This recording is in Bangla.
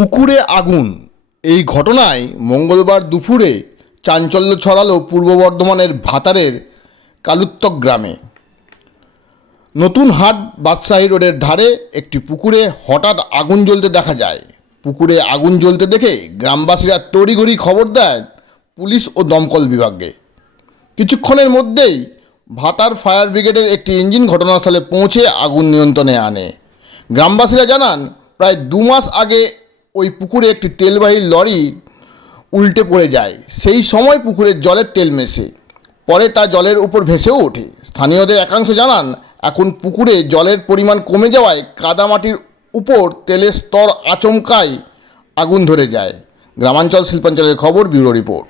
পুকুরে আগুন। এই ঘটনায় মঙ্গলবার দুপুরে চাঞ্চল্য ছড়ালো পূর্ব বর্ধমানের ভাতারের কালুত্তক গ্রামে। নতুন হাট বাদশাহী রোডের ধারে একটি পুকুরে হঠাৎ আগুন জ্বলতে দেখা যায়। পুকুরে আগুন জ্বলতে দেখে গ্রামবাসীরা তড়িঘড়ি খবর দেয় পুলিশ ও দমকল বিভাগকে। কিছুক্ষণের মধ্যেই ভাতার ফায়ার ব্রিগেডের একটি ইঞ্জিন ঘটনাস্থলে পৌঁছে আগুন নিয়ন্ত্রণে আনে। গ্রামবাসীরা জানান, প্রায় দু মাস আগে ওই পুকুরে একটি তেলবাহী লরি উল্টে পড়ে যায়। সেই সময় পুকুরের জলের তেল মেশে। পরে তা জলের উপর ভেসেও ওঠে। স্থানীয়দের একাংশ জানান, এখন পুকুরে জলের পরিমাণ কমে যাওয়ায় কাদামাটির উপর তেলের স্তর আচমকায় আগুন ধরে যায়। গ্রামাঞ্চল শিল্পাঞ্চলের খবর, ব্যুরো রিপোর্ট।